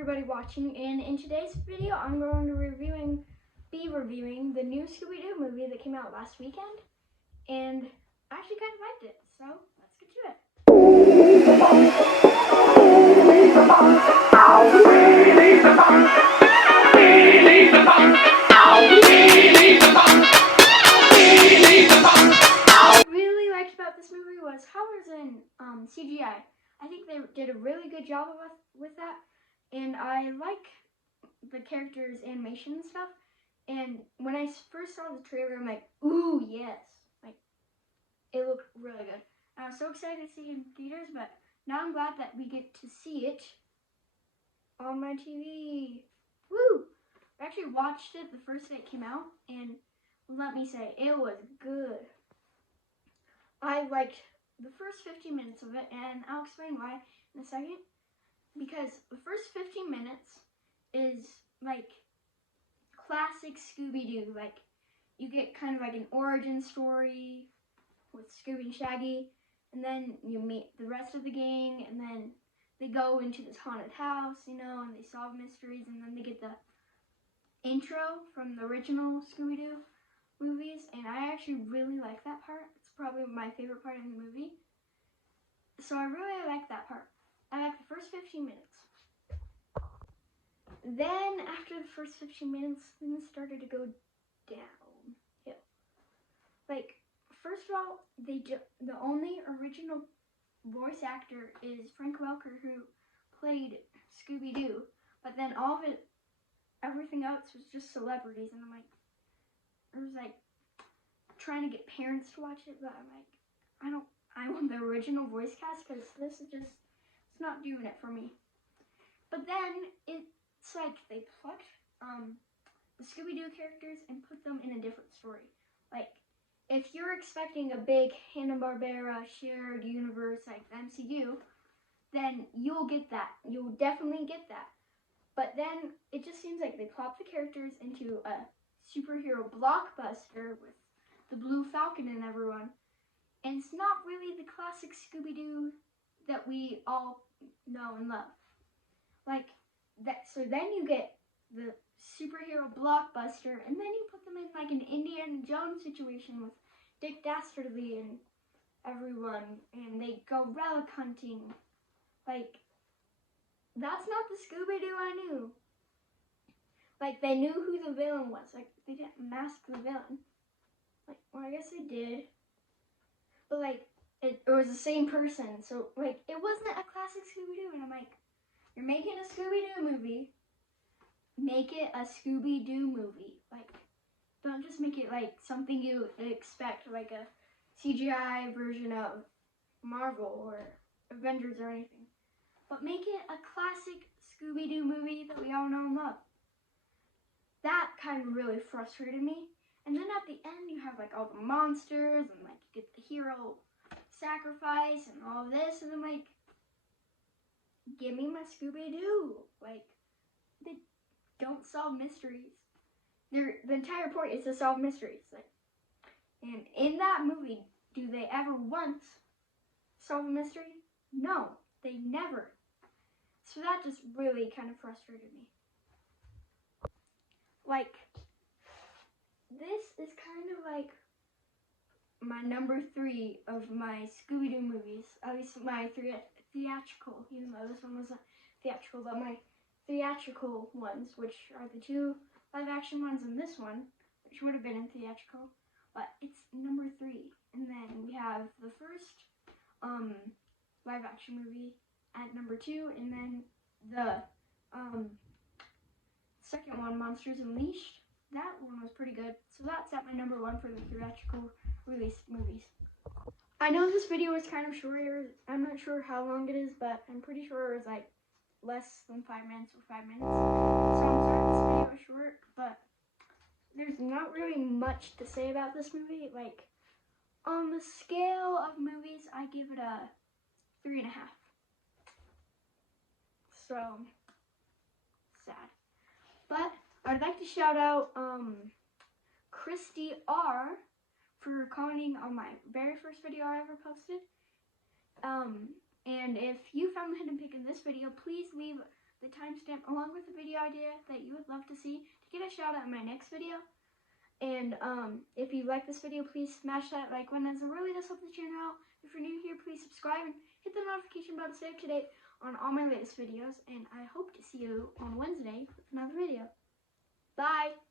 everybody watching, and in today's video I'm going to be reviewing the new Scooby-Doo movie that came out last weekend, and I actually kind of liked it, so let's get to it. What I really liked about this movie was how it was in CGI. I think they did a really good job with that, and I like the characters' animation and stuff. And when I first saw the trailer, I'm like, ooh, yes. Like, it looked really good. I was so excited to see it in theaters, but now I'm glad that we get to see it on my TV. Woo! I actually watched it the first day it came out, and let me say, it was good. I liked the first 15 minutes of it, and I'll explain why in a second. Because the first 15 minutes is like classic Scooby-Doo. Like, you get kind of like an origin story with Scooby and Shaggy, and then you meet the rest of the gang, and then they go into this haunted house, and they solve mysteries, and then they get the intro from the original Scooby-Doo movies, and I actually really like that part. It's probably my favorite part in the movie. So I really like that part. I like the first 15 minutes. Then, after the first 15 minutes, things started to go downhill. Like, first of all, the only original voice actor is Frank Welker, who played Scooby-Doo. But then everything else was just celebrities, and I was like trying to get parents to watch it, but I'm like, I want the original voice cast, because this is just, it's not doing it for me. But then it's like they plucked the Scooby-Doo characters and put them in a different story. Like, if you're expecting a big Hanna-Barbera shared universe like the MCU, then you'll get that. You'll definitely get that. But then it just seems like they plopped the characters into a superhero blockbuster with the Blue Falcon and everyone. And it's not really the classic Scooby-Doo that we all know and love. Like that. So then you get the superhero blockbuster, and then you put them in like an Indiana Jones situation with Dick Dastardly and everyone, and they go relic hunting. Like, that's not the Scooby-Doo I knew. Like, they knew who the villain was. Like, they didn't mask the villain. Like, well, I guess they did. But, like, it was the same person. So, like, it wasn't a classic Scooby-Doo. And I'm like, you're making a Scooby-Doo movie. Make it a Scooby-Doo movie. Like, don't just make it, like, something you expect, like a CGI version of Marvel or Avengers or anything. But make it a classic Scooby-Doo movie that we all know and love. That kind of really frustrated me. And then at the end, you have like all the monsters, and like you get the hero sacrifice and all of this, and I'm like, give me my Scooby-Doo. Like, they don't solve mysteries. The entire point is to solve mysteries. Like, and in that movie, do they ever once solve a mystery? No, they never. So that just really kind of frustrated me. Like, this is kind of like my number 3 of my Scooby-Doo movies. At least my theatrical, even though this one wasn't theatrical, but my theatrical ones, which are the 2 live-action ones and this one, which would have been in theatrical, but it's number 3. And then we have the first live-action movie at number 2, and then the second one, Monsters Unleashed. That one was pretty good. So that's at my number 1 for the theatrical released movies. I know this video is kind of short. I'm not sure how long it is, but I'm pretty sure it was like less than 5 minutes or 5 minutes. So I'm sorry this video is short, but there's not really much to say about this movie. Like, on the scale of movies, I give it a 3.5. So sad. But I'd like to shout out Christy R for commenting on my very first video I ever posted. And if you found the hidden pick in this video, please leave the timestamp along with the video idea that you would love to see to get a shout out in my next video. And if you like this video, please smash that like button, as it really does help the channel out. If you're new here, please subscribe and hit the notification bell to stay up to date on all my latest videos. And I hope to see you on Wednesday with another video. Bye!